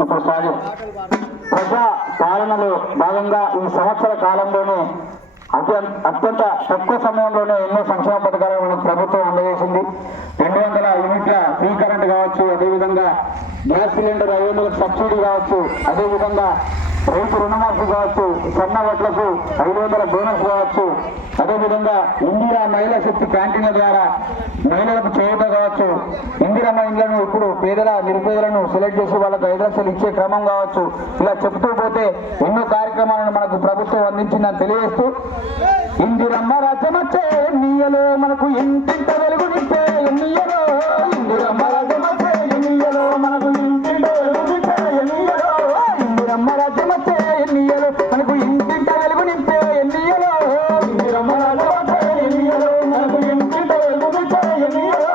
ఇప్పుడు ప్రజా పాలనలో భాగంగా ఈ సంవత్సర కాలంలోనే అత్యంత తక్కువ సమయంలోనే ఎన్నో సంక్షేమ పథకాలను మనకు ప్రభుత్వం అందజేసింది. 200 యూనిట్ల ఫ్రీ కరెంట్ కావచ్చు, అదేవిధంగా గ్యాస్ సిలిండర్ 500 సబ్సిడీ కావచ్చు, అదేవిధంగా రైతు రుణమాఫీ కావచ్చు, సన్న వడ్లకు 500 బోనస్ కావచ్చు, అదేవిధంగా ఇందిరా మహిళా శక్తి క్యాంటీన్ల ద్వారా మహిళలకు చేయూత కావచ్చు, ఇందిరమ్మ ఇండ్లను ఇప్పుడు నిరుపేదలను సెలెక్ట్ చేసి వాళ్ళకు 5 లక్షలు ఇచ్చే క్రమం కావచ్చు. ఇలా చెబుతూ పోతే ఎన్నో కార్యక్రమాలను మనకు ప్రభుత్వం అందించిందని తెలియజేస్తూ, ఇందిరమ్మ రాజ్యమచ్చే ఎన్నియలో మనకు ఇంటింట వెలుగునిచ్చే ఎన్నియలో, ఇందిరమ్మ రాజ్యమచ్చే ఎన్నియలో మనకు ఇంటింట వెలుగునిచ్చే ఎన్నియలో, ఇందిరమ్మ రాజ్యమచ్చే ఎన్నియలో మనకు ఇంటింట వెలుగునిచ్చే ఎన్నియలో, ఇందిరమ్మ రాజ్యమచ్చే ఎన్నియలో మనకు ఇంటింట వెలుగునిచ్చే ఎన్నియలో,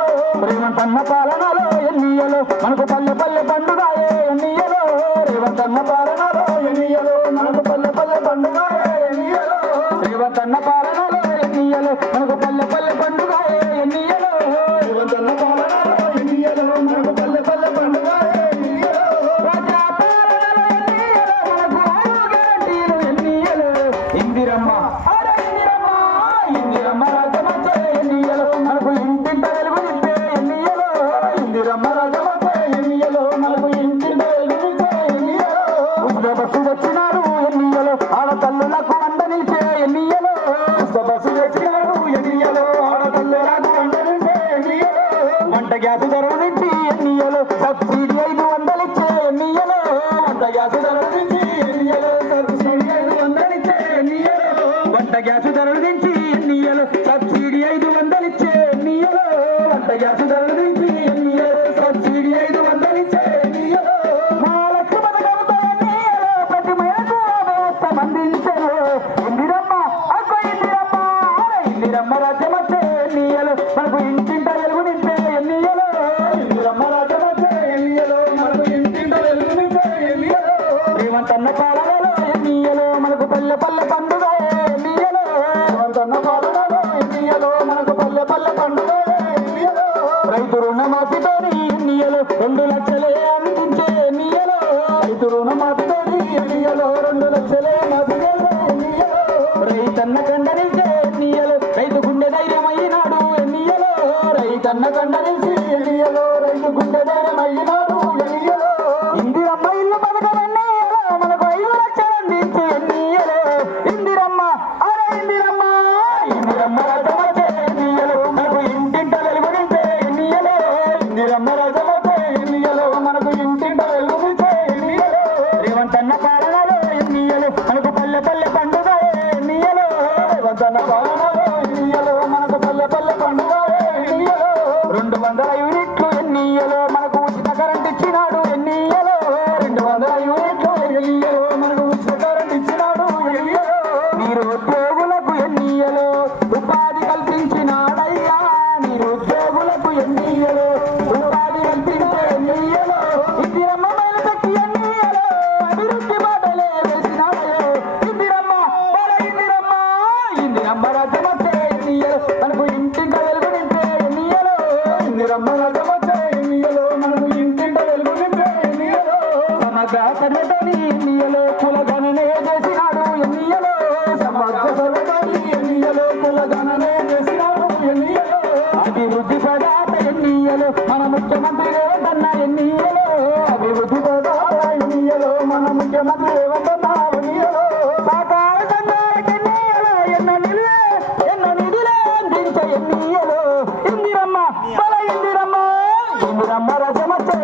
రేవంతన్న పాలనలో ఎన్నియలో మనకు పల్లె పల్లె పండుగాయే ఎన్నియలో, రేవంతన్న పాలనలో ఎన్నియలో మనకు పల్లె పల్లె పండుగాయే ఎన్నియలో, రేవంతన్న పాలనలో ఎన్నియలో మనకు పల్లె పల్లె పండుగాయే ఎన్నియలో, రేవంతన్న పాలనలో ఎన్నియలో మనకు పల్లె పల్లె పండుగాయే ఎన్నియలో, ప్రజా పాలనలో ఎన్నియలో మనకు 5 గ్యారెంటీలు ఎన్నియలో, ఇందిరమ్మ ఇందిరమ్మ ఇందిరమ్మ రాజ్యమచ్చే ఎన్నియలో మనకు ఇంటింట వెలుగునిచ్చే ఎన్నియలో, ఇందిరమ్మ రాజ్యమచ్చే ఎన్నియలో మనకు ఇంటింట వెలుగునిచ్చే ఎన్నియలో, ఉచిత బస్సు తెచ్చినారు ఎన్నియలో ఆడతల్లులకు అండ నిలిచే ఎన్నియలో, ఉచిత బస్సు తెచ్చినారు ఎన్నియలో ఆడతల్లులకు అండ నిలిచే ఎన్నియలో, వంట గ్యాస్ ధర నుంచి ఎన్నియలో సబ్సిడీ 500 ఇచ్చే ఎన్నియలో, వంట గ్యాస్ ధర నుంచి ఎన్నియలో సబ్సిడీ 500 ఇచ్చే ఎన్నియలో, వంట గ్యాస్ ధర నుంచి ఎన్నియలో సబ్సిడీ 500 ఇచ్చే ఎన్నియలో, వంట గ్యాస్ ధర నుంచి ఎన్నియలో సబ్సిడీ 500 ఇచ్చే ఎన్నియలో, మహాలక్ష్మి పథకంతో ఎన్నియలో ప్రతి మహిళకు వ్యవస్థ అందించెను ఇందిరమ్మ ఇందిరమ్మ ఇందిరమ్మ రాజ్యమచ్చే ఎన్నియలో మనకు ఇంటింట వెలుగునిచ్చే ఎన్నియలో, ఇందిరమ్మ రాజ్యమచ్చే ఎన్నియలో మనకు ఇంటింట వెలుగునిచ్చే ఎన్నియలో, రేవంతన్న పాలనలో ఎన్నియలో మనకు పల్లె పల్లె పండుగాయే ఎన్నియలో, రేవంతన్న పాలనలో ఎన్నియలో మనకు పల్లె పల్లె పండుగాయే ఎన్నియలో, రైతు రుణమాఫీతోని ఎన్నియలో 2 లక్షలే అందించే ఎన్నియలో, రైతు రుణమాఫీతోని ఎన్నియలో 2 లక్షలే మాఫీ ఎన్నియలో, రైతన్న కండనిచ్చే ఎన్నియలో రైతు గుండె ధైర్యం అయినాడు ఎన్నియలో, రైతన్న కండనిచ్చి ఎన్నియలో రైతు గుండె ధైర్యం అయినాడు ఎన్నియలో, ఇందిరమ్మ ఇల్లు పథకం ఎన్నియలో మనకు 5 లక్షలు అందించే ఎన్నియలో, ఇందిరమ్మ ఇందిరమ్మ ఇందిరమ్మ రాజ్యమచ్చే ఎన్నియలో మనకు ఇంటింట వెలుగునిచ్చే ఎన్నియలో, ఇందిరమ్మ రాజ్యమచ్చే ఎన్నియలో మనకు ఇంటింట వెలుగునిచ్చే ఎన్నియలో, రేవంతన్న పాలనలో ఎన్నియలో మనకు పల్లె పల్లె పండుగాయే ఎన్నియలో, రేవంతన్న పాలనలో ఎన్నియలో మనకు పల్లె పల్లె పండుగాయే ఎన్నియలో, 200 యూనిట్లు ఎన్నియలో మనకు ఉచిత కరెంట్ ఇచ్చినాడు ఎన్నియలో, 200 యూనిట్లు ఎన్నియలో మనకు ఉచిత కరెంట్ ఇచ్చినాడు ఎన్నియలో, నిరుద్యోగులకు ఎన్నియలో ఉపాధి కల్పించినాడయ్యా, నిరుద్యోగులకు ఎన్నియలో ఉపాధి కల్పించే ఎన్నియలో, ఇందిరమ్మ మహిళా శక్తి ఎన్నియలో అభివృద్ధి బాటలే వేసినాడయ్యో, ఇందిరమ్మ ఇందిరమ్మ ఇందిరమ్మ రాజ్యమచ్చే ఎన్నియలో మనకు ఇంటింట వెలుగునిచ్చే ఎన్నియలో, ఇందిరమ్మ రాజ్యమచ్చే ఎన్నియలో మనకు ఇంటింట వెలుగునిచ్చే ఎన్నియలో, సమగ్ర సర్వేతోని ఎన్నియలో కుల గణనే చేసినాడు ఎన్నియలో, సమగ్ర సర్వేతోని ఎన్నియలో కుల గణనే చేసినాడు ఎన్నియలో, అభివృద్ధి ప్రదాత ఎన్నియలో మన ముఖ్యమంత్రి రేవంతన్న ఎన్నియలో, అభివృద్ధి ప్రదాత ఎన్నియలో మన ముఖ్యమంత్రి రేవంతన్న ఎన్నియలో, సహకార సంఘాలకు ఎన్నియలో ఎన్నో నిధులే అందించే ఎన్నియలో, ఇందిరమ్మ ఇందిరమ్మ రాజ్యమచ్చే